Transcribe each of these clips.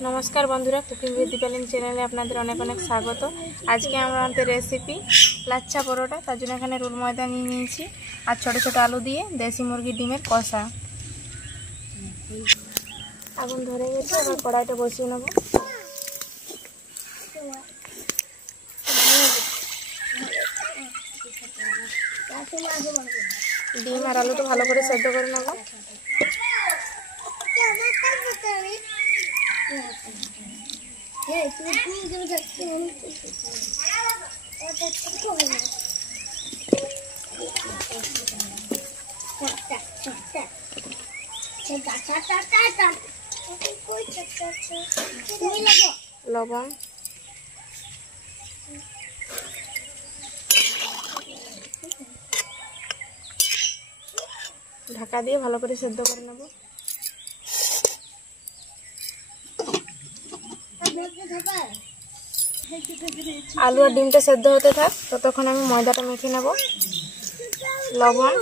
नमस्कार बंधुरा cooking with दीपालिनी चैनले आपनादेर अनेक अनेक स्वागत। आज के आमादेर रेसिपि लाच्छा परोटा। तार जोन्नो एखाने रोल मयदा निये निয়েছি और छोटो छोटो आलू दिए देशी मुरगिर डिमेर कषा। आगुन धरे गेছে, এবার কড়াইটা বসিয়ে নেব। ডিম আর আলুটা ভালো করে সেদ্ধ করে নেব। লবণ, ঢাকা দিয়ে ভালো করে সেদ্ধ করে নেব। आलू और डिमटा सेদ্ধ होते थाक ततक्षण आमी मयदाटा मेखे नेब। लवण,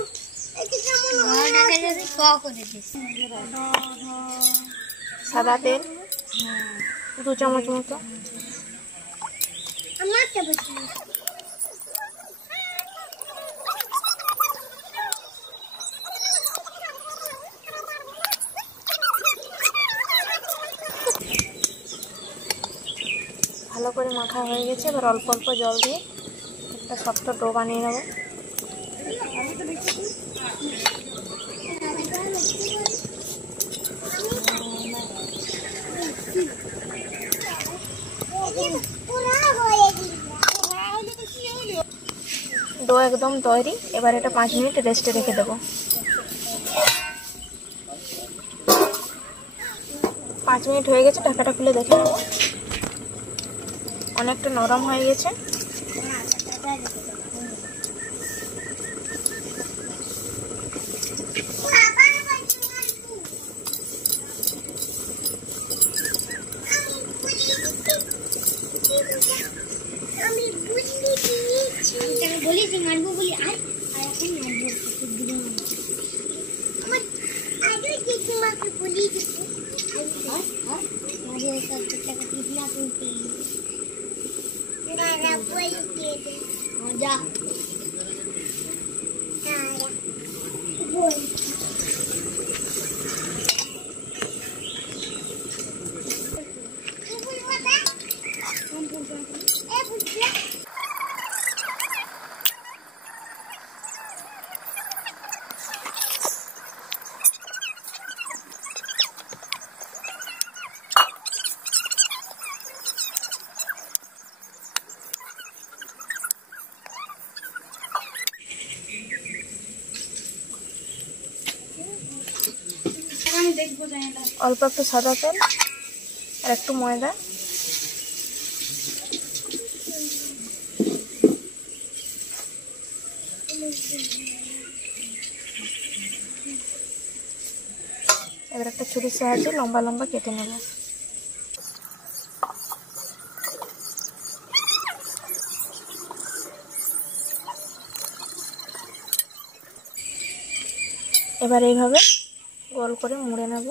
सादा तेल 2 চামচ মতো, ভালো করে মাখা হয়ে গেছে। এবার অল্প অল্প জল দিয়ে একটা শক্ত ডো বানিয়ে নেব। ডো একদম তৈরি। এবার এটা 5 মিনিট রেস্টে রেখে দেব। 5 মিনিট হয়ে গেছে, ঢাকাটা খুলে দেখে নেব। অনেকটা নরম হয়ে গেছে। অল্প একটু সাদা তেল আর একটু ময়দা, এবার একটা ছুরির সাহায্যে লম্বা লম্বা কেটে নেব। এবার এইভাবে গোল করে মুড়ে নেব।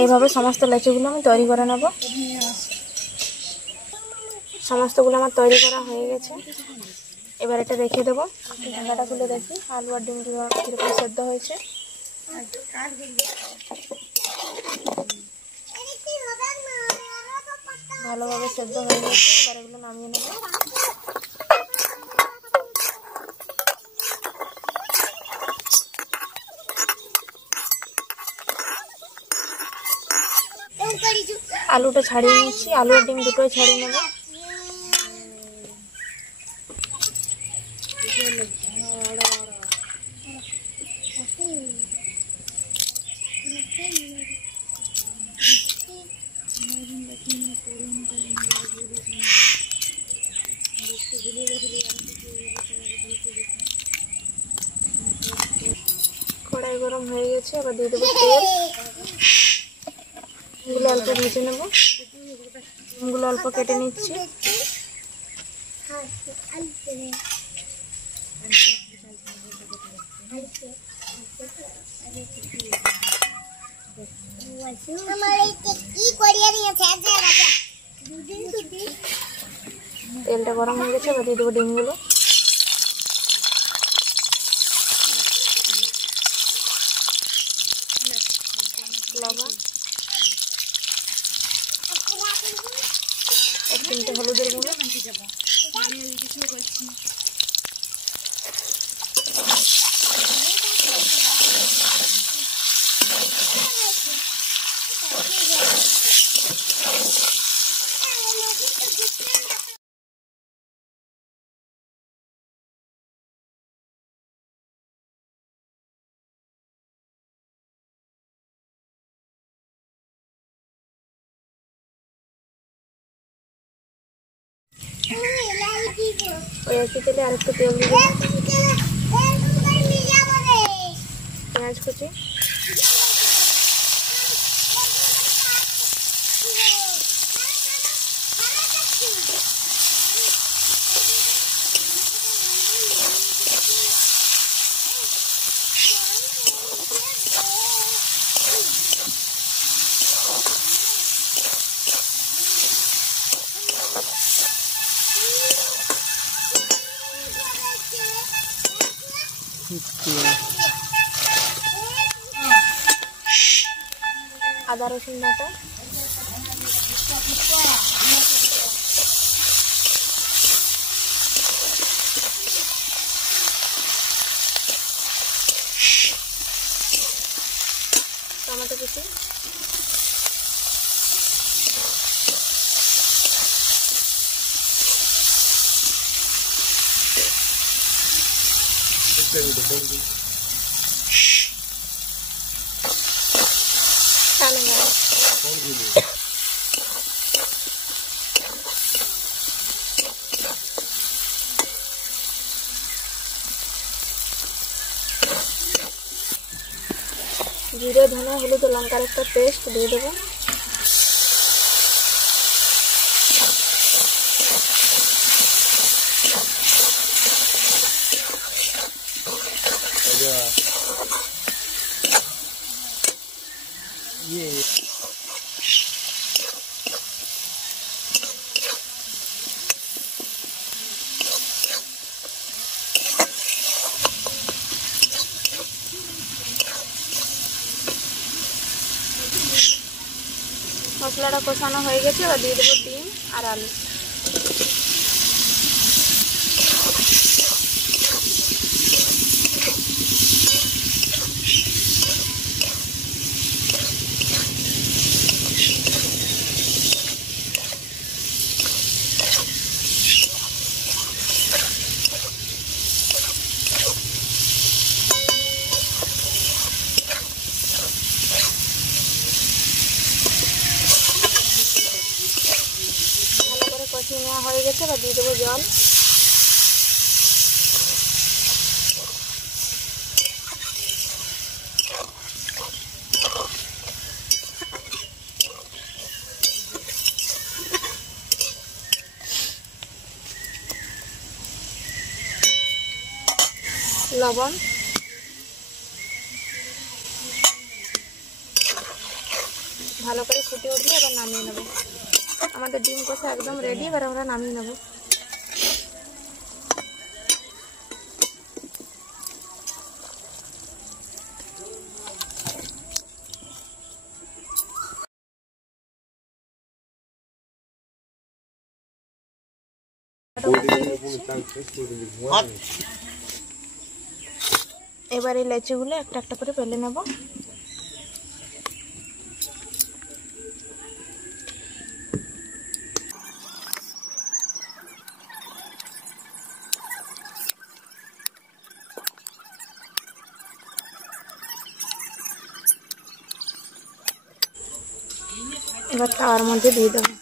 এইভাবে সমস্ত লেচিগুলো আমি তৈরি করে নেব। সমস্তগুলো আমার তৈরি করা হয়ে গেছে। এবার এটা রেখে দেবো। ঢাকাটা খুলে দেখি আলু আর ডিম কীরকম সেদ্ধ হয়েছে। ভালোভাবে সেদ্ধ হয়ে গেছে। এবার এগুলো নামিয়ে নেব। আলুটা ছাড়িয়ে নিচ্ছি, আলু আর ডিম দুটোই ছাড়িয়ে নেব। কড়াই গরম হয়ে গেছে, এবার দিয়ে দেবো তেল। এগুলো দিয়ে অল্প ভেজে নেব। ডিমগুলো অল্প কেটে নিচ্ছি। তেলটা গরম হয়ে গেছে, এবার দিয়ে দেবো ডিমগুলো। লবণ, 1 চিমটে হলুদের গুঁড়ো, ওই একই তেলে আরেকটু তেল দিয়ে দেবো। পেঁয়াজ কুচি, আদা রসুন বাটা, টমেটো কুচি, জিরে, ধনে, হলুদ ও লঙ্কার একটা পেস্ট দিয়ে দেবো। মশলাটা কষানো হয়ে গেছে, এবার দিয়ে দেবো ডিম আর আলু। কষিয়ে নেওয়া হয়ে গেছে, এবার দিয়ে দেবো জল। লবণ, ভালো করে ফুটে উঠলে এবার নামিয়ে নেব। আমাদের ডিম কষা একদম রেডি, এবার আমরা নামিয়ে নেব। এবার এই লেচিগুলো একটা একটা করে ফেলে নেব। এবার তাওয়ার মধ্যে দিয়ে দেবো।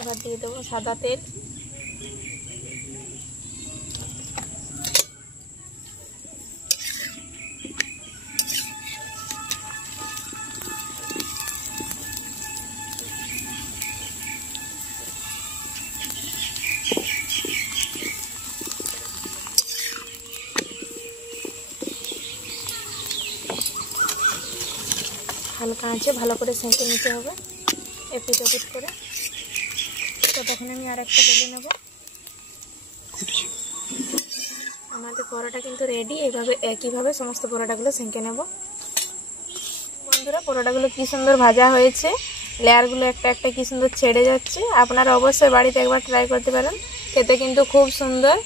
এবার দিয়ে দেবো সাদা তেল, হালকা আঁচে ভালো করে সেঁকে নিতে হবে এপিট ওপিট করে। তো তখন আমি আর একটা বেলে নেব। আমাদের পরোটা কিন্তু রেডি। এইভাবে একইভাবে সমস্ত পরোটাগুলো সেঁকে নেব। বন্ধুরা পরোটাগুলো কি সুন্দর ভাজা হয়েছে, লেয়ারগুলো একটা একটা কি সুন্দর ছেড়ে যাচ্ছে। আপনারা অবশ্যই বাড়িতে একবার ট্রাই করতে পারেন, খেতে কিন্তু খুব সুন্দর।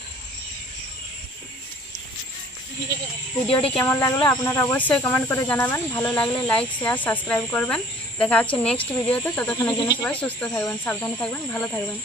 ভিডিওটি কেমন লাগলো আপনারা অবশ্যই কমেন্ট করে জানাবেন। ভালো লাগলে লাইক শেয়ার সাবস্ক্রাইব করবেন। দেখা হচ্ছে নেক্সট ভিডিওতে। ততক্ষণের জন্য সবাই সুস্থ থাকবেন, সাবধানে থাকবেন, ভালো থাকবেন।